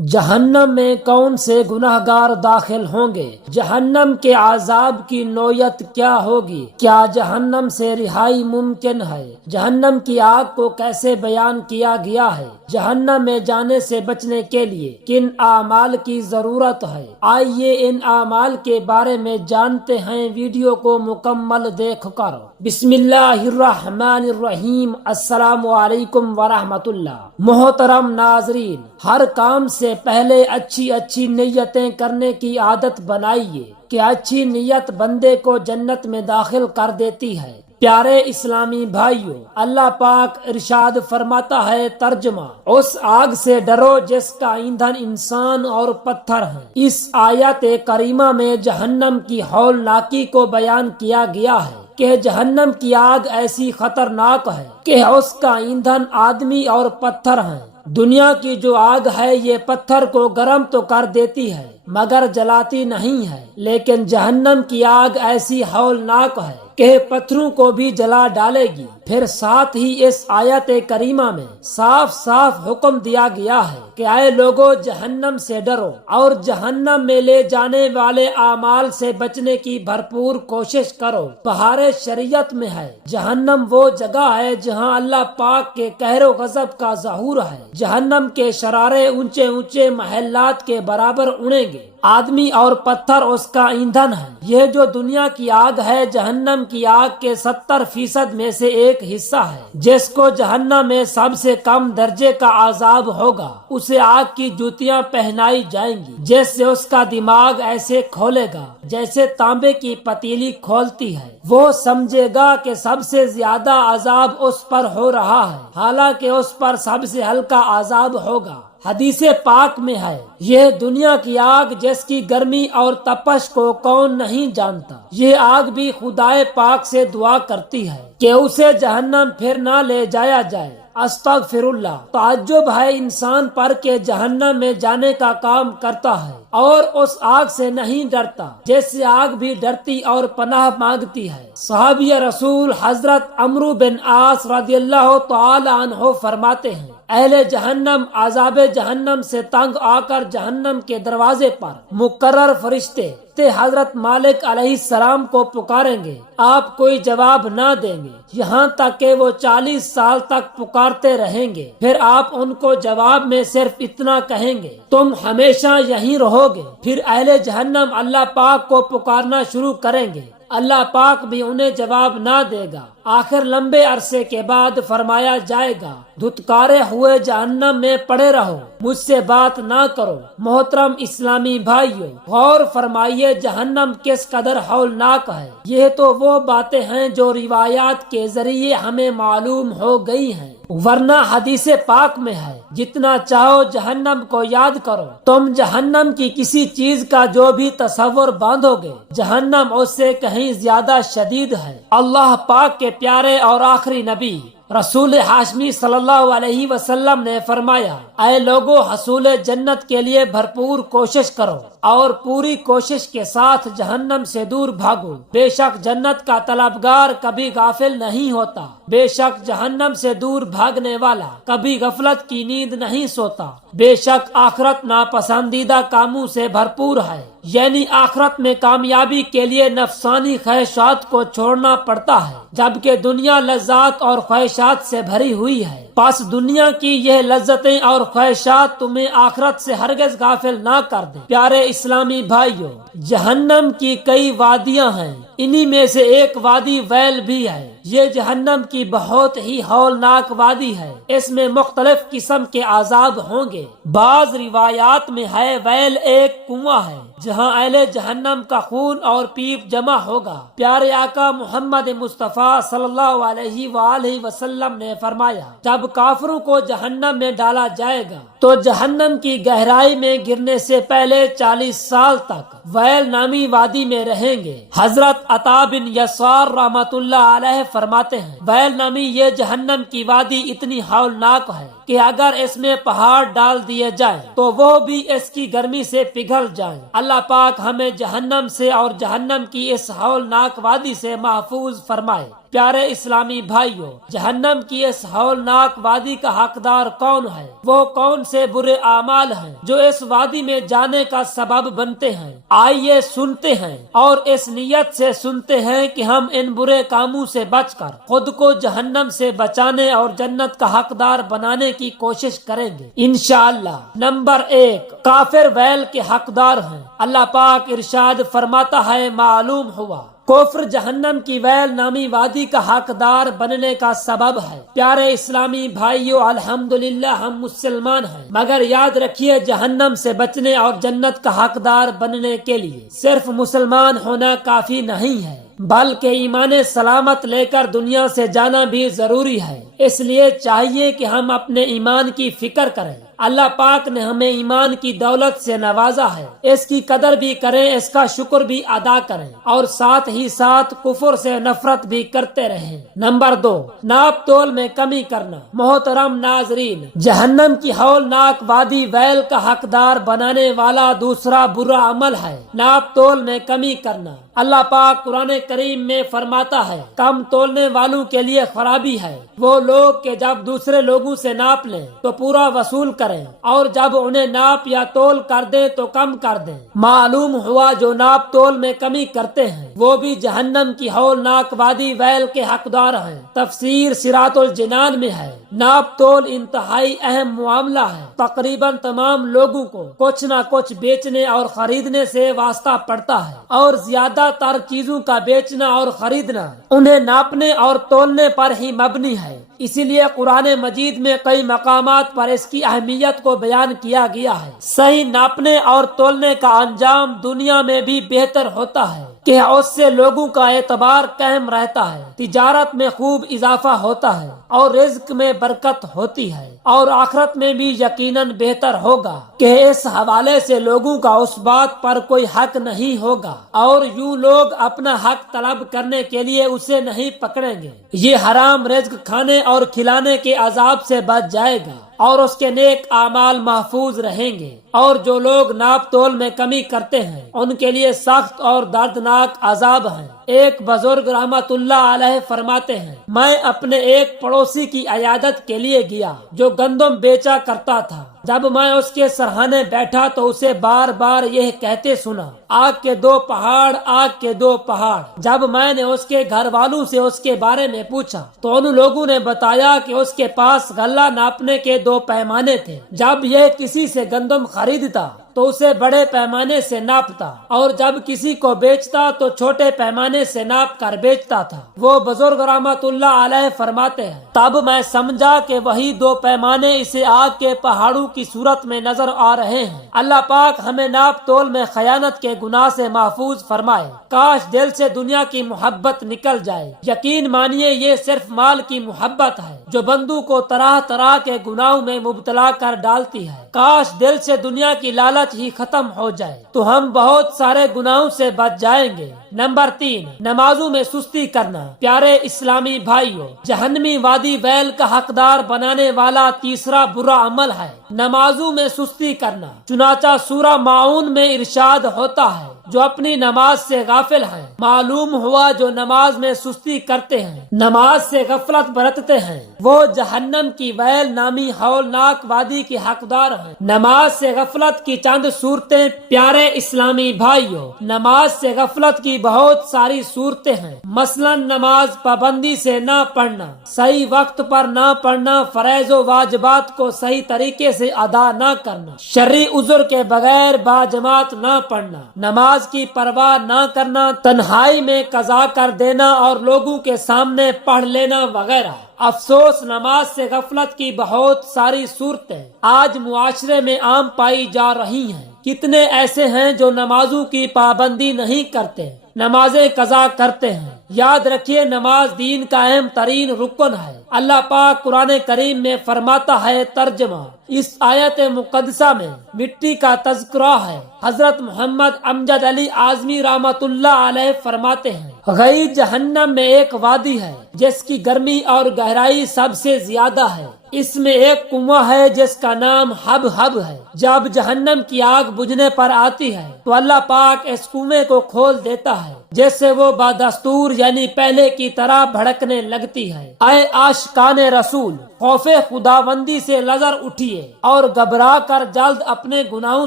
جہنم میں کون سے گنہگار داخل ہوں گے؟ جہنم کے عذاب کی نوعیت کیا ہوگی؟ کیا جہنم سے رہائی ممکن ہے؟ جہنم کی آگ کو کیسے بیان کیا گیا ہے؟ جہنم میں جانے سے بچنے کے لیے کن اعمال کی ضرورت ہے؟ آئیے ان اعمال کے بارے میں جانتے ہیں ویڈیو کو مکمل دیکھ کر۔ بسم اللہ الرحمن الرحیم۔ السلام علیکم ورحمۃ اللہ۔ محترم ناظرین، ہر کام سے پہلے اچھی نیتیں کرنے کی عادت بنائیے کہ اچھی نیت بندے کو جنت میں داخل کر دیتی ہے۔ پیارے اسلامی بھائیوں، اللہ پاک ارشاد فرماتا ہے، ترجمہ: اس آگ سے ڈرو جس کا ایندھن انسان اور پتھر ہے۔ اس آیت کریمہ میں جہنم کی ہولناکی کو بیان کیا گیا ہے کہ جہنم کی آگ ایسی خطرناک ہے کہ اس کا ایندھن آدمی اور پتھر ہیں۔ دنیا کی جو آگ ہے یہ پتھر کو گرم تو کر دیتی ہے مگر جلاتی نہیں ہے، لیکن جہنم کی آگ ایسی ہولناک ہے کہ پتھروں کو بھی جلا ڈالے گی۔ پھر ساتھ ہی اس آیت کریمہ میں صاف صاف حکم دیا گیا ہے کہ اے لوگو، جہنم سے ڈرو اور جہنم میں لے جانے والے اعمال سے بچنے کی بھرپور کوشش کرو۔ بہار شریعت میں ہے، جہنم وہ جگہ ہے جہاں اللہ پاک کے قہر و غضب کا ظہور ہے۔ جہنم کے شرارے اونچے اونچے محلات کے برابر اڑیں گے، آدمی اور پتھر اس کا ایندھن ہے۔ یہ جو دنیا کی آگ ہے، جہنم کی آگ کے 70% میں سے ایک حصہ ہے۔ جس کو جہنم میں سب سے کم درجے کا عذاب ہوگا اسے آگ کی جوتیاں پہنائی جائیں گی، جس سے اس کا دماغ ایسے کھولے گا جیسے تانبے کی پتیلی کھولتی ہے۔ وہ سمجھے گا کہ سب سے زیادہ عذاب اس پر ہو رہا ہے، حالانکہ اس پر سب سے ہلکا عذاب ہوگا۔ حدیث پاک میں ہے، یہ دنیا کی آگ جس کی گرمی اور تپش کو کون نہیں جانتا۔ یہ آگ بھی خدائے پاک سے دعا کرتی ہے کہ اسے جہنم پھر نہ لے جایا جائے۔ استغفر اللہ۔ تعجب ہے انسان پر کہ جہنم میں جانے کا کام کرتا ہے اور اس آگ سے نہیں ڈرتا جس سے آگ بھی ڈرتی اور پناہ مانگتی ہے۔ صحابی رسول حضرت عمرو بن عاص رضی اللہ تعالی عنہ فرماتے ہیں، اہل جہنم عذاب جہنم سے تنگ آ کر جہنم کے دروازے پر مقرر فرشتے حضرت مالک علیہ السلام کو پکاریں گے۔ آپ کوئی جواب نہ دیں گے یہاں تک کہ وہ 40 سال تک پکارتے رہیں گے۔ پھر آپ ان کو جواب میں صرف اتنا کہیں گے، تم ہمیشہ یہیں رہو گے۔ پھر اہل جہنم اللہ پاک کو پکارنا شروع کریں گے، اللہ پاک بھی انہیں جواب نہ دے گا۔ آخر لمبے عرصے کے بعد فرمایا جائے گا، دھتکارے ہوئے جہنم میں پڑے رہو، مجھ سے بات نہ کرو۔ محترم اسلامی بھائیوں، غور فرمائیے جہنم کس قدر ہولناک ہے۔ یہ تو وہ باتیں ہیں جو روایات کے ذریعے ہمیں معلوم ہو گئی ہیں، ورنہ حدیث پاک میں ہے، جتنا چاہو جہنم کو یاد کرو۔ تم جہنم کی کسی چیز کا جو بھی تصور باندھو گے، جہنم اس سے کہیں زیادہ شدید ہے۔ اللہ پاک کے پیارے اور آخری نبی رسول ہاشمی صلی اللہ علیہ وسلم نے فرمایا، اے لوگو، حصول جنت کے لیے بھرپور کوشش کرو اور پوری کوشش کے ساتھ جہنم سے دور بھاگو۔ بے شک جنت کا طلبگار کبھی غافل نہیں ہوتا، بے شک جہنم سے دور بھاگنے والا کبھی غفلت کی نیند نہیں سوتا۔ بے شک آخرت ناپسندیدہ کاموں سے بھرپور ہے، یعنی آخرت میں کامیابی کے لیے نفسانی خواہشات کو چھوڑنا پڑتا ہے، جبکہ دنیا لذات اور خواہشات سے بھری ہوئی ہے۔ پس دنیا کی یہ لذتیں اور خواہشات تمہیں آخرت سے ہرگز غافل نہ کر دیں۔ پیارے اسلامی بھائیوں، جہنم کی کئی وادیاں ہیں، انہی میں سے ایک وادی ویل بھی ہے۔ یہ جہنم کی بہت ہی ہولناک وادی ہے، اس میں مختلف قسم کے عذاب ہوں گے۔ بعض روایات میں ہے ویل ایک کنواں ہے جہاں اہل جہنم کا خون اور پیپ جمع ہوگا۔ پیارے آقا محمد مصطفیٰ صلی اللہ علیہ وآلہ وسلم نے فرمایا، جب کافروں کو جہنم میں ڈالا جائے گا تو جہنم کی گہرائی میں گرنے سے پہلے 40 سال تک ویل نامی وادی میں رہیں گے۔ حضرت عطا بن یسار رحمت اللہ علیہ فرماتے ہیں، ویل نامی یہ جہنم کی وادی اتنی ہولناک ہے کہ اگر اس میں پہاڑ ڈال دیے جائیں تو وہ بھی اس کی گرمی سے پگھل جائیں۔ اللہ پاک ہمیں جہنم سے اور جہنم کی اس ہولناک وادی سے محفوظ فرمائے۔ پیارے اسلامی بھائیوں، جہنم کی اس ہولناک وادی کا حقدار کون ہے؟ وہ کون سے برے اعمال ہیں جو اس وادی میں جانے کا سبب بنتے ہیں؟ آئیے سنتے ہیں اور اس نیت سے سنتے ہیں کہ ہم ان برے کاموں سے بچ کر خود کو جہنم سے بچانے اور جنت کا حقدار بنانے کی کوشش کریں گے انشاءاللہ۔ نمبر 1، کافر ویل کے حقدار ہیں۔ اللہ پاک ارشاد فرماتا ہے، معلوم ہوا کفر جہنم کی ویل نامی وادی کا حقدار بننے کا سبب ہے۔ پیارے اسلامی بھائیوں، الحمدللہ ہم مسلمان ہیں، مگر یاد رکھیے جہنم سے بچنے اور جنت کا حقدار بننے کے لیے صرف مسلمان ہونا کافی نہیں ہے، بلکہ ایمان سلامت لے کر دنیا سے جانا بھی ضروری ہے۔ اس لیے چاہیے کہ ہم اپنے ایمان کی فکر کریں۔ اللہ پاک نے ہمیں ایمان کی دولت سے نوازا ہے، اس کی قدر بھی کریں، اس کا شکر بھی ادا کریں اور ساتھ ہی ساتھ کفر سے نفرت بھی کرتے رہیں۔ نمبر 2، ناپ تول میں کمی کرنا۔ محترم ناظرین، جہنم کی ہولناک وادی ویل کا حقدار بنانے والا دوسرا برا عمل ہے ناپ تول میں کمی کرنا۔ اللہ پاک قرآن کریم میں فرماتا ہے، کم تولنے والوں کے لیے خرابی ہے وہ لوگ کہ جب دوسرے لوگوں سے ناپ لیں تو پورا وصول کریں اور جب انہیں ناپ یا تول کر دیں تو کم کر دیں۔ معلوم ہوا جو ناپ تول میں کمی کرتے ہیں وہ بھی جہنم کی ہولناک وادی ویل کے حقدار ہیں۔ تفسیر صراط الجنان میں ہے، ناپ تول انتہائی اہم معاملہ ہے۔ تقریباً تمام لوگوں کو کچھ نہ کچھ بیچنے اور خریدنے سے واسطہ پڑتا ہے، اور زیادہ تر چیزوں کا بیچنا اور خریدنا انہیں ناپنے اور تولنے پر ہی مبنی ہے۔ اسی لیے قرآن مجید میں کئی مقامات پر اس کی اہمیت کو بیان کیا گیا ہے۔ صحیح ناپنے اور تولنے کا انجام دنیا میں بھی بہتر ہوتا ہے کہ اس سے لوگوں کا اعتبار قائم رہتا ہے، تجارت میں خوب اضافہ ہوتا ہے اور رزق میں برکت ہوتی ہے، اور آخرت میں بھی یقیناً بہتر ہوگا کہ اس حوالے سے لوگوں کا اس بات پر کوئی حق نہیں ہوگا اور یوں لوگ اپنا حق طلب کرنے کے لیے اسے نہیں پکڑیں گے۔ یہ حرام رزق کھانے اور کھلانے کے عذاب سے بچ جائے گا اور اس کے نیک اعمال محفوظ رہیں گے۔ اور جو لوگ ناپ تول میں کمی کرتے ہیں ان کے لیے سخت اور دردناک عذاب ہیں۔ ایک بزرگ رحمت اللہ علیہ فرماتے ہیں، میں اپنے ایک پڑوسی کی عیادت کے لیے گیا جو گندم بیچا کرتا تھا۔ جب میں اس کے سرہانے بیٹھا تو اسے بار بار یہ کہتے سنا، آگ کے 2 پہاڑ، آگ کے 2 پہاڑ۔ جب میں نے اس کے گھر والوں سے اس کے بارے میں پوچھا تو ان لوگوں نے بتایا کہ اس کے پاس غلہ ناپنے کے 2 پیمانے تھے۔ جب یہ کسی سے گندم خریدتا تو اسے بڑے پیمانے سے ناپتا اور جب کسی کو بیچتا تو چھوٹے پیمانے سے ناپ کر بیچتا تھا۔ وہ بزرگ رحمت اللہ علیہ فرماتے ہیں، تب میں سمجھا کہ وہی 2 پیمانے اسے آگ کے پہاڑوں کی صورت میں نظر آ رہے ہیں۔ اللہ پاک ہمیں ناپ تول میں خیانت کے گناہ سے محفوظ فرمائے۔ کاش دل سے دنیا کی محبت نکل جائے۔ یقین مانیے یہ صرف مال کی محبت ہے جو بندوں کو طرح طرح کے گناہوں میں مبتلا کر ڈالتی ہے۔ کاش دل سے دنیا کی لالچ ہی ختم ہو جائے تو ہم بہت سارے گناہوں سے بچ جائیں گے۔ نمبر 3، نمازوں میں سستی کرنا۔ پیارے اسلامی بھائیوں، جہنمی وادی ویل کا حقدار بنانے والا تیسرا برا عمل ہے نمازوں میں سستی کرنا۔ چنانچہ سورہ ماعون میں ارشاد ہوتا ہے، جو اپنی نماز سے غافل ہیں، معلوم ہوا جو نماز میں سستی کرتے ہیں، نماز سے غفلت برتتے ہیں، وہ جہنم کی ویل نامی ہولناک وادی کے حقدار ہیں۔ نماز سے غفلت کی چند صورتیں۔ پیارے اسلامی بھائیوں، نماز سے غفلت کی بہت ساری صورتیں ہیں، مثلا نماز پابندی سے نہ پڑھنا، صحیح وقت پر نہ پڑھنا، فرائض و واجبات کو صحیح طریقے سے ادا نہ کرنا، شرعی عذر کے بغیر باجماعت نہ پڑھنا، نماز کی پرواہ نہ کرنا، تنہائی میں قضا کر دینا اور لوگوں کے سامنے پڑھ لینا وغیرہ۔ افسوس، نماز سے غفلت کی بہت ساری صورتیں آج معاشرے میں عام پائی جا رہی ہیں۔ کتنے ایسے ہیں جو نمازوں کی پابندی نہیں کرتے، نمازیں قضا کرتے ہیں۔ یاد رکھیے نماز دین کا اہم ترین رکن ہے۔ اللہ پاک قرآن کریم میں فرماتا ہے، ترجمہ، اس آیت مقدسہ میں مٹی کا تذکرہ ہے۔ حضرت محمد امجد علی اعظمی رحمت اللہ علیہ فرماتے ہیں، غی جہنم میں ایک وادی ہے جس کی گرمی اور گہرائی سب سے زیادہ ہے، اس میں ایک کنواں ہے جس کا نام حب حب ہے۔ جب جہنم کی آگ بجھنے پر آتی ہے تو اللہ پاک اس کنویں کو کھول دیتا ہے جس سے وہ بدستور یعنی پہلے کی طرح بھڑکنے لگتی ہے۔ اے عاشقان رسول، خوف خداوندی سے لرز اٹھیے اور گھبرا کر جلد اپنے گناہوں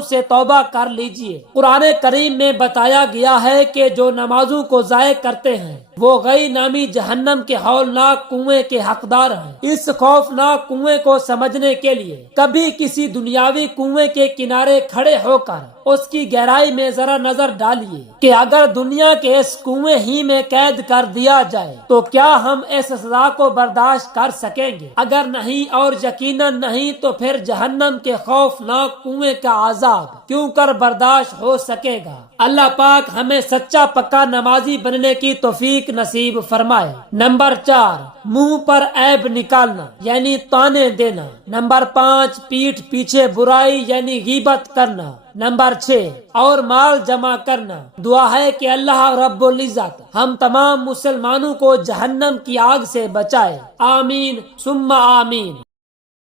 سے توبہ کر لیجیے۔ قرآن کریم میں بتایا گیا ہے کہ جو نمازوں کو ضائع کرتے ہیں وہ غی نامی جہنم کے ہولناک کنویں کے حقدار ہیں۔ اس خوفناک کنویں کو سمجھنے کے لیے کبھی کسی دنیاوی کنویں کے کنارے کھڑے ہو کر اس کی گہرائی میں ذرا نظر ڈالیے کہ اگر دنیا کے اس کنویں ہی میں قید کر دیا جائے تو کیا ہم اس سزا کو برداشت کر سکیں گے؟ اگر نہیں اور یقیناً نہیں تو پھر جہنم کے خوفناک کنویں کا عذاب کیوں کر برداشت ہو سکے گا؟ اللہ پاک ہمیں سچا پکا نمازی بننے کی توفیق نصیب فرمائے۔ نمبر 4، منہ پر عیب نکالنا یعنی طعنے دینا۔ نمبر 5، پیٹھ پیچھے برائی یعنی غیبت کرنا۔ نمبر 6، اور مال جمع کرنا۔ دعا ہے کہ اللہ رب العزت ہم تمام مسلمانوں کو جہنم کی آگ سے بچائے، آمین ثم آمین۔